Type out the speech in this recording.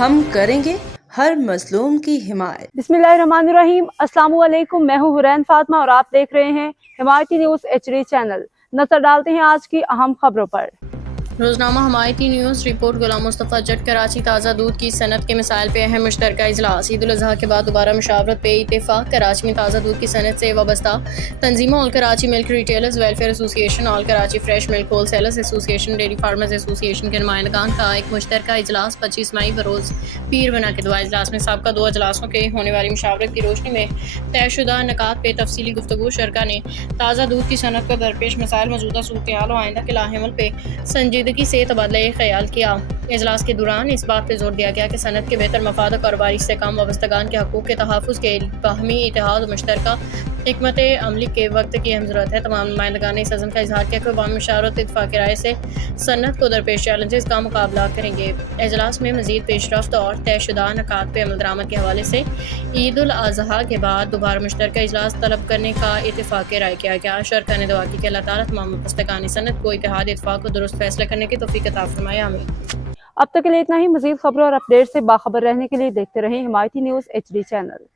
ہم کریں گے ہر مظلوم کی حمایت۔ बिस्मिल्लाहिर्रहमानिर्रहीम। अस्सलाम वालेकुम। मैं हूँ हुरैन फातिमा और आप देख रहे हैं हिमायती न्यूज़ HD चैनल। नजर डालते हैं आज की अहम खबरों पर। रोजनामा हमायती न्यूज़ रिपोर्ट। गुलाम मुस्तफ़ा जट कराची ताज़ा दूध की सनत के मिसाइल पे अहम मुश्तरका इजलास। ईद उल अज़हा के बाद दोबारा मुशावरत पे इत्तेफाक। कराची में ताज़ा दूध की सनत से वाबस्ता तंजीमों all Karachi milk retailers welfare association, all Karachi fresh milk wholesalers association, dairy farmers association के नुमाइंदगान का एक मुश्तरका इजलास 25 मई बरोज़ पीर बना के दुआ इजलास में सबका 2 अजलासों के होने वाली मुशावरत की रोशनी में तयशुदा नकात पे तफसीली गुफ्तगू। शरका ने ताज़ा दूध की सनत का दरपेश मसाइल, मौजूदा सूरत हाल और आइंदा के लाहेमल पे संजीदगी से तबादला ख्याल किया। इजलास के दौरान इस बात पर जोर दिया गया कि सनत के बेहतर मफाद और कारोबारी से कम वाबस्तगान के हकूक़ के तहफ़्फ़ुज़ के बाहमी इत्तेहाद और मुश्तरका हिकमत अमली के वक्त की अहम ज़रूरत है। तमाम नुमाइंदगान ने इस अज़्म का इजहार किया कि अवामी मशावरत इत्तफ़ाक़ राय से सनत को दरपेश चैलेंजेस का मुकाबला करेंगे। इजलास में मज़ीद पेशरफ्त और तयशुदा नकात पे अमल दरामद के हवाले से ईद उल अज़हा के बाद दोबारा मुश्तरका इजलास तलब करने का इत्तफ़ाक़ राय किया गया। शरका ने दुआ की कि अल्लाह ताला तमाम वाबस्तगान सनत को इत्तेहाद इत्तफ़ाक़ को दुरुस्त फैसला करने की तौफ़ीक़ अता फ़रमाए। आमीन। अब तक के लिए इतना ही। मज़ीद खबरों और अपडेट से बाखबर रहने के लिए देखते रहें हिमायती न्यूज़ HD चैनल।